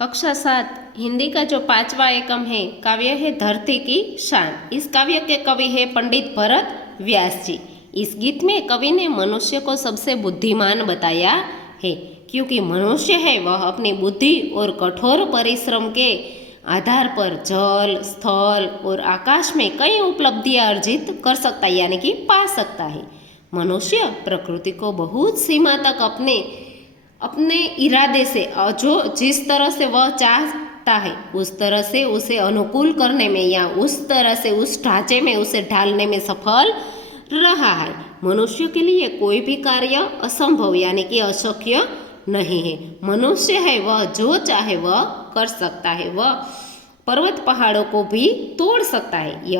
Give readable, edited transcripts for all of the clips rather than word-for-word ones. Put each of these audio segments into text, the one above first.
कक्षा 7 हिंदी का जो 5वां एकम है काव्य है धरती की शान। इस काव्य के कवि है पंडित भरत व्यास जी। इस गीत में कवि ने मनुष्य को सबसे बुद्धिमान बताया है, क्योंकि मनुष्य है वह अपनी बुद्धि और कठोर परिश्रम के आधार पर जल, स्थल और आकाश में कई उपलब्धियां अर्जित कर सकता है, यानी कि पा सकता है। मनुष्य प्रकृति को बहुत सीमा तक अपने इरादे से जो जिस तरह से वह चाहता है उस तरह से उसे अनुकूल करने में या उस तरह से उस ढांचे में उसे ढालने में सफल रहा है। मनुष्य के लिए कोई भी कार्य असंभव यानी कि अशक्य नहीं है। मनुष्य है वह जो चाहे वह कर सकता है, वह पर्वत पहाड़ों को भी तोड़ सकता है।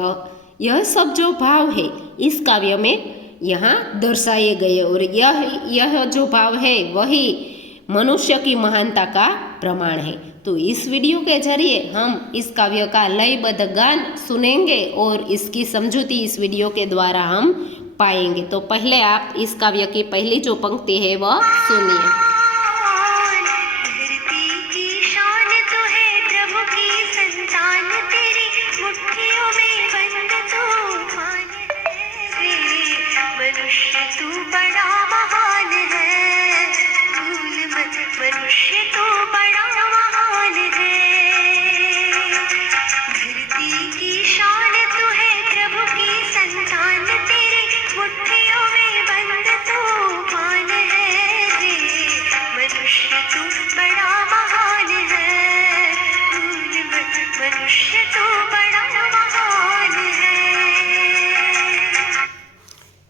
यह सब जो भाव है इस काव्य में यहाँ दर्शाए गए और यह जो भाव है वही मनुष्य की महानता का प्रमाण है। तो इस वीडियो के जरिए हम इस काव्य का लयबद्ध गान सुनेंगे और इसकी समझूती इस वीडियो के द्वारा हम पाएंगे। तो पहले आप इस काव्य की पहली जो पंक्ति है वह सुनिए।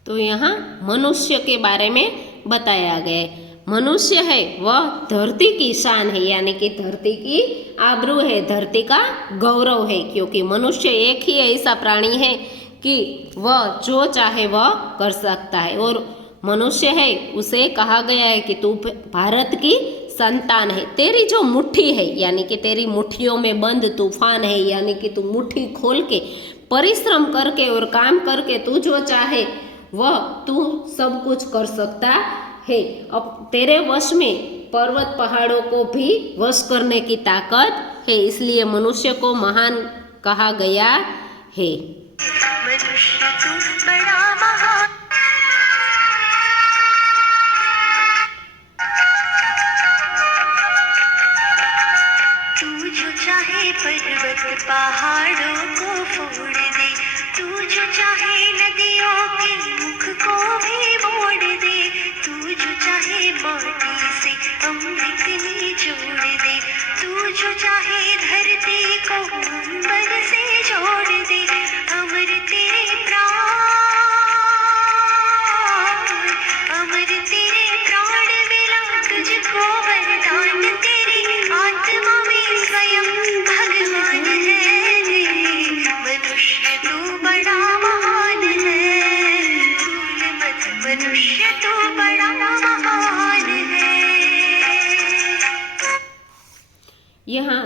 तो यहाँ मनुष्य के बारे में बताया गया है। मनुष्य है वह धरती की शान है, यानी कि धरती की आबरू है, धरती का गौरव है, क्योंकि मनुष्य एक ही ऐसा प्राणी है कि वह जो चाहे वह कर सकता है। और मनुष्य है उसे कहा गया है कि तू भारत की संतान है। तेरी जो मुट्ठी है यानी कि तेरी मुट्ठियों में बंद तूफान है, यानी कि तू मुट्ठी खोल के परिश्रम करके और काम करके तू जो चाहे वह तू सब कुछ कर सकता है। अब तेरे वश में पर्वत पहाड़ों को भी वश करने की ताकत है, इसलिए मनुष्य को महान कहा गया है। पर्वत पहाड़ों को फोड़ दे, तू जो चाहे नदियों के मुख को भी मोड़ दे, तू जो चाहे माटी से अमृत निचोड़ दे, तू जो चाहे धरती को अंबर से जोड़ दे। अमर तेरे प्राण, अमर तेरे प्राण मिला तुझको वरदान, तेरी आत्मा में स्वयं भगवान है रे। मनुष्य तू बड़ा महान है, भूल मत मनुष्य तू बड़ा महान है। यहाँ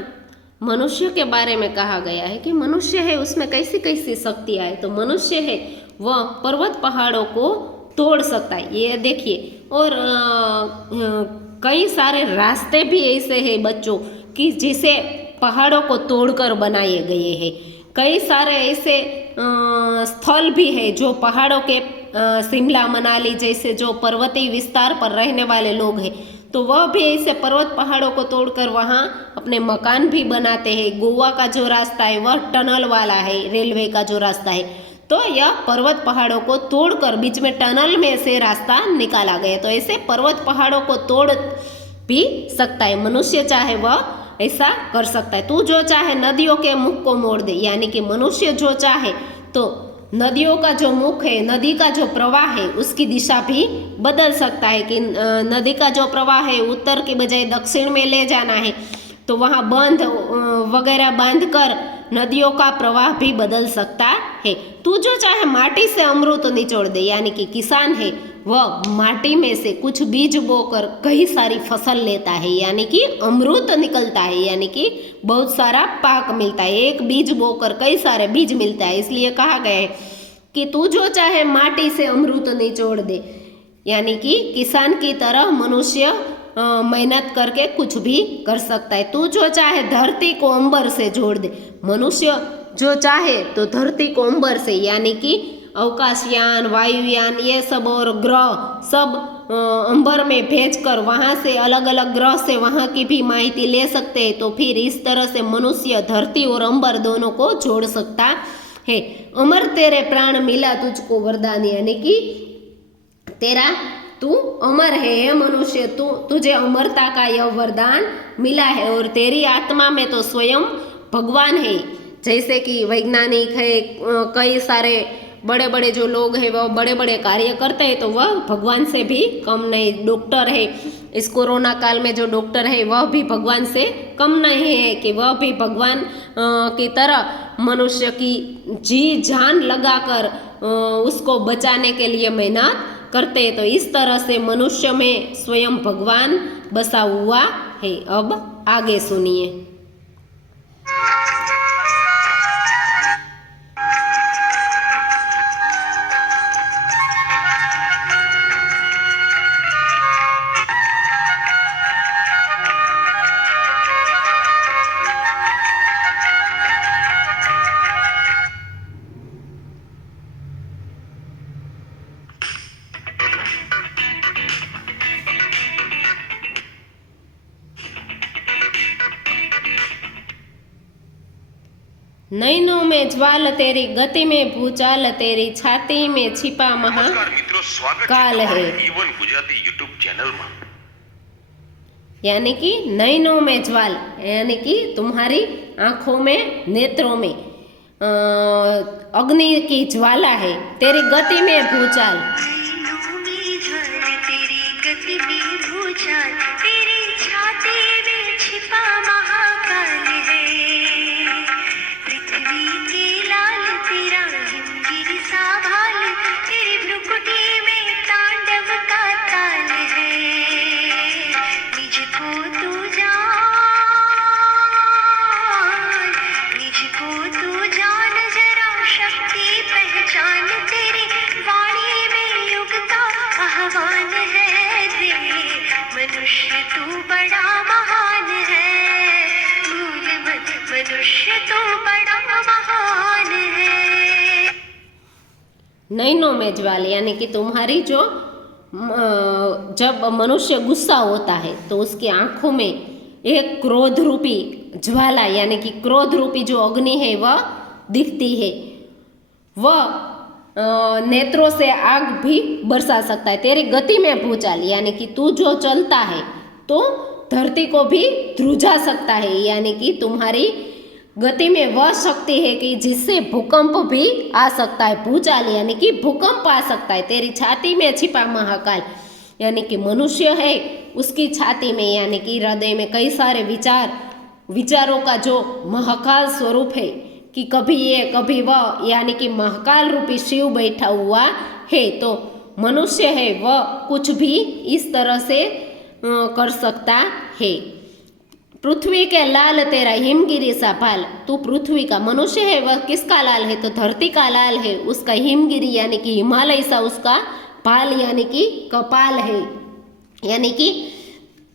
मनुष्य के बारे में कहा गया है कि मनुष्य है उसमें कैसी कैसी शक्तियाँ है। तो मनुष्य है वह पर्वत पहाड़ों को तोड़ सकता है, ये देखिए। और कई सारे रास्ते भी ऐसे हैं बच्चों कि जिसे पहाड़ों को तोड़कर बनाए गए हैं। कई सारे ऐसे स्थल भी है जो पहाड़ों के शिमला मनाली जैसे जो पर्वतीय विस्तार पर रहने वाले लोग हैं, तो वह भी ऐसे पर्वत पहाड़ों को तोड़कर वहाँ अपने मकान भी बनाते हैं। गोवा का जो रास्ता है वह टनल वाला है, रेलवे का जो रास्ता है, तो यह पर्वत पहाड़ों को तोड़कर बीच में टनल में से रास्ता निकाला गया। तो ऐसे पर्वत पहाड़ों को तोड़ भी सकता है, मनुष्य चाहे वह ऐसा कर सकता है। तू जो चाहे नदियों के मुख को मोड़ दे, यानी कि मनुष्य जो चाहे तो नदियों का जो मुख है, नदी का जो प्रवाह है उसकी दिशा भी बदल सकता है कि नदी का जो प्रवाह है उत्तर के बजाय दक्षिण में ले जाना है, तो वहाँ बांध वगैरह बांध कर नदियों का प्रवाह भी बदल सकता है। तू जो चाहे माटी से अमृत निचोड़ दे, यानी कि किसान है वह माटी में से कुछ बीज बोकर कई सारी फसल लेता है, यानी कि अमृत निकलता है, यानी कि बहुत सारा पाक मिलता है। एक बीज बोकर कई सारे बीज मिलता है, इसलिए कहा गया है कि तू जो चाहे माटी से अमृत निचोड़ दे, यानी कि किसान की तरह मनुष्य मेहनत करके कुछ भी कर सकता है। तू जो चाहे धरती को अंबर से जोड़ दे। मनुष्य जो चाहे तो धरती को अंबर से यानी कि अवकाशयान, वायुयान, ये सब और ग्रह सब अंबर में भेजकर वहाँ से अलग अलग ग्रह से वहाँ की भी माहिती ले सकते हैं। तो फिर इस तरह से मनुष्य धरती और अंबर दोनों को जोड़ सकता है। अमर तेरे प्राण मिला तुझको वरदान, यानी कि तेरा तू अमर है हे मनुष्य, तुझे अमरता का यह वरदान मिला है और तेरी आत्मा में तो स्वयं भगवान है। जैसे कि वैज्ञानिक है, कई सारे बड़े बड़े जो लोग हैं वह बड़े बड़े कार्य करते हैं तो वह भगवान से भी कम नहीं। डॉक्टर है, इस कोरोना काल में जो डॉक्टर है वह भी भगवान से कम नहीं है कि वह भी भगवान की तरह मनुष्य की जी जान लगाकर उसको बचाने के लिए मेहनत करते हैं। तो इस तरह से मनुष्य में स्वयं भगवान बसा हुआ है। अब आगे सुनिए। नैनों में ज्वाल तेरी, गति में भूचाल तेरी, छाती में छिपा महाकाल है। यूट्यूब चैनल में यानी कि नैनों में ज्वाल यानी कि तुम्हारी आंखों में, नेत्रों में अग्नि की ज्वाला है। तेरी गति में भूचाल, नैनों में ज्वाल तेरी, गति में भूचाल तेरी, छाती में छिपा महाकाल है। पृथ्वी के लाल तेरा हिमगिरी सा भाल, तेरी भ्रुकुटी में तांडव का ताल है। निजको तू जान जरा, शक्ति पहचान तेरी, वाणी में युग का आह्वान है दे। मनुष्य तू बड़ा महान है, भूल मत मनुष्य तू बड़ा महान है। नैनों में ज्वाल यानी कि तुम्हारी जो जब मनुष्य गुस्सा होता है तो उसकी आंखों में एक क्रोध रूपी ज्वाला यानी कि क्रोध रूपी जो अग्नि है वह दिखती है। वह नेत्रों से आग भी बरसा सकता है। तेरी गति में भूचाल यानी कि तू जो चलता है तो धरती को भी ध्रुजा सकता है। यानी कि तुम्हारी गति में वह शक्ति है कि जिससे भूकंप भी आ सकता है। भूचाल यानी कि भूकंप आ सकता है। तेरी छाती में छिपा महाकाल यानी कि मनुष्य है उसकी छाती में यानी कि हृदय में कई सारे विचारों का जो महाकाल स्वरूप है कि कभी ये कभी वह यानी कि महाकाल रूपी शिव बैठा हुआ है। तो मनुष्य है वह कुछ भी इस तरह से कर सकता है। पृथ्वी के लाल तेरा हिमगिरी सा भाल, तू पृथ्वी का, मनुष्य है वह किसका लाल है तो धरती का लाल है। उसका हिमगिरी यानी कि हिमालय सा उसका भाल यानी कि कपाल है। यानी कि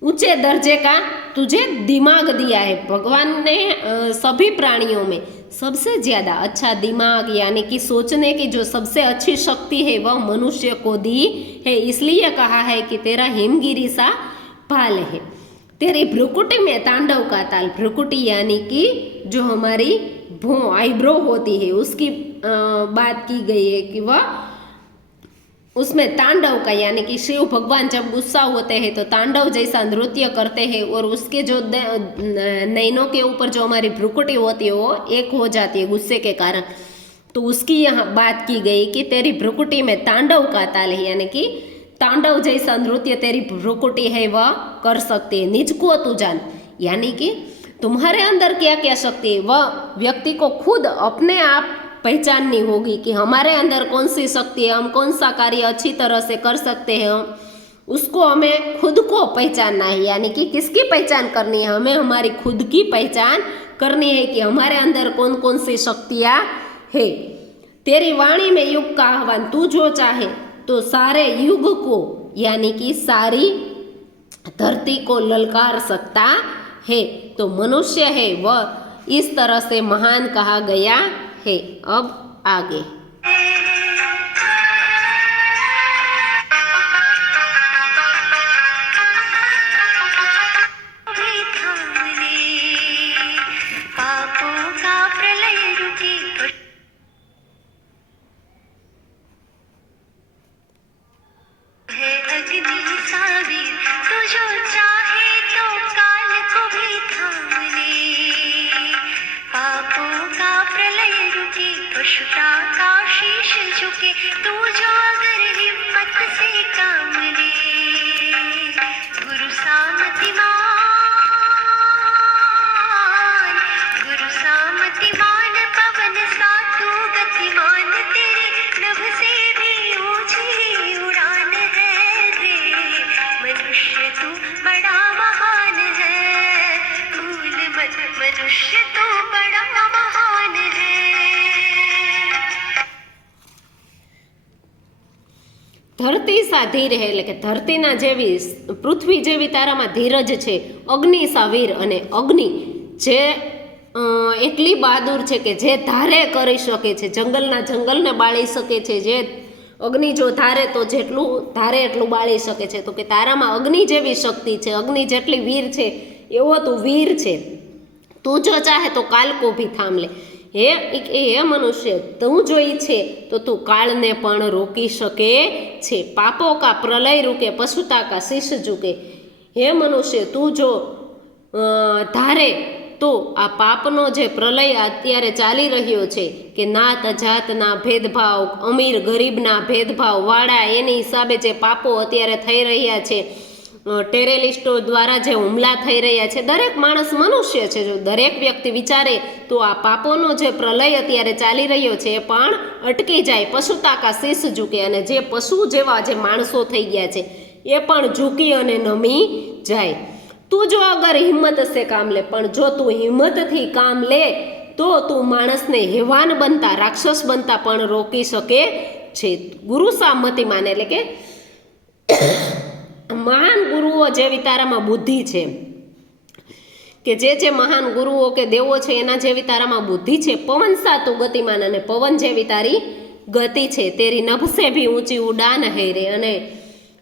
ऊंचे दर्जे का तुझे दिमाग दिया है। भगवान ने सभी प्राणियों में सबसे ज़्यादा अच्छा दिमाग यानी कि सोचने की जो सबसे अच्छी शक्ति है वह मनुष्य को दी है। इसलिए कहा है कि तेरा हिमगिरी सा भाल है। तेरी भ्रुकुटी में तांडव का ताल, भ्रुकुटी यानी कि जो हमारी आईब्रो होती है उसकी बात की गई है कि वह उसमें तांडव का यानी कि शिव भगवान जब गुस्सा होते हैं तो तांडव जैसा नृत्य करते हैं और उसके जो नैनों के ऊपर जो हमारी भ्रुकुटी होती है वो एक हो जाती है गुस्से के कारण। तो उसकी यहाँ बात की गई कि तेरी भ्रुकुटी में तांडव का ताल है यानी कि तांडव जैसा नृत्य तेरी भ्रुकुटी है वह कर सकती है। निज को तू जान यानी कि तुम्हारे अंदर क्या क्या शक्ति है वह व्यक्ति को खुद अपने आप पहचाननी होगी कि हमारे अंदर कौन सी शक्ति है, हम कौन सा कार्य अच्छी तरह से कर सकते हैं। उसको हमें खुद को पहचानना है। यानी कि किसकी पहचान करनी है, हमें हमारी खुद की पहचान करनी है कि हमारे अंदर कौन कौन सी शक्तियाँ है। तेरी वाणी में युग का आह्वान, तू जो चाहे तो सारे युग को यानी कि सारी धरती को ललकार सकता है। तो मनुष्य है वह इस तरह से महान कहा गया है। अब आगे भी थामने पापों का प्रलय रुके है अग्नि सावीर तू जो चाहे तो काल को भी थामने पापों का प्रलय रुके पशुता का शीश झुके तू जो अगर हिम्मत से काम ले गुरु सामतिमान पवन सा तू गतिमान तेरे नभ से भी ऊंची उड़ान है रे मनुष्य तू बड़ा महान है भूल मत मनुष्य तू बड़ा महान है। ધરતી સા ધીર હે એટલે કે ધરતીના જેવી પૃથ્વી જેવી તારામાં ધીરજ છે, અગ્નિ સા વીર અને અગ્નિ જે એટલી બહાદુર છે કે જે ધારે કરી શકે છે, જંગલના જંગલને બાળી શકે છે, જે અગ્નિ જો ધારે તો જેટલું ધારે એટલું બાળી શકે છે. તો કે તારામાં અગ્નિ જેવી શક્તિ છે, અગ્નિ જેટલી વીર છે એવો તું વીર છે. તું જો ચાહે તો કાલ કો ભી થામ લે. હે મનુષ્ય, તું જો ઈચ્છે તો તું કાળને પણ રોકી શકે છે. પાપો કા પ્રલય રૂકે પશુતા કા શીશ ઝુકે. હે મનુષ્ય, તું જો ધારે તો આ પાપનો જે પ્રલય અત્યારે ચાલી રહ્યો છે કે નાત જાતના ભેદભાવ, અમીર ગરીબના ભેદભાવ વાળા, એની હિસાબે જે પાપો અત્યારે થઈ રહ્યા છે, ટેરરિસ્ટો દ્વારા જે હુમલા થઈ રહ્યા છે, દરેક માણસ મનુષ્ય છે. જો દરેક વ્યક્તિ વિચારે તો આ પાપોનો જે પ્રલય અત્યારે ચાલી રહ્યો છે એ પણ અટકી જાય. પશુતા કા શીશ ઝૂકે અને જે પશુ જેવા જે માણસો થઈ ગયા છે એ પણ ઝૂકી અને નમી જાય. તું જો અગર હિંમત સે કામ લે, પણ જો તું હિંમતથી કામ લે તો તું માણસને હેવાન બનતા, રાક્ષસ બનતા પણ રોકી શકે છે. ગુરુ સામતી માને એટલે કે મહાન ગુરુઓ જેવી તારામાં બુદ્ધિ છે, કે જે મહાન ગુરુઓ કે દેવો છે એના જેવી તારામાં બુદ્ધિ છે. પવન સા તું ગતિમાન અને પવન જેવી તારી ગતિ છે. તેરી નભસે ભી ઊંચી ઉડાન હે રે અને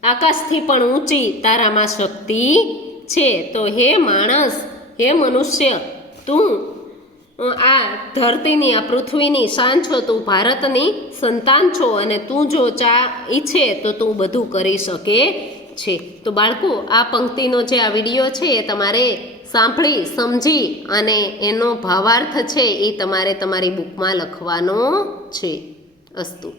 આકાશથી પણ ઊંચી તારામાં શક્તિ છે. તો હે માણસ, હે મનુષ્ય, તું આ ધરતીની, આ પૃથ્વીની શાન છો, તું ભારતની સંતાન છો અને તું જો ઈચ્છે તો તું બધું કરી શકે છે. તો બાળકો, આ પંક્તિનો જે આ વિડીયો છે એ તમારે સાંભળી સમજી અને એનો ભાવાર્થ છે એ તમારે તમારી બુકમાં લખવાનો છે. અસ્તુ.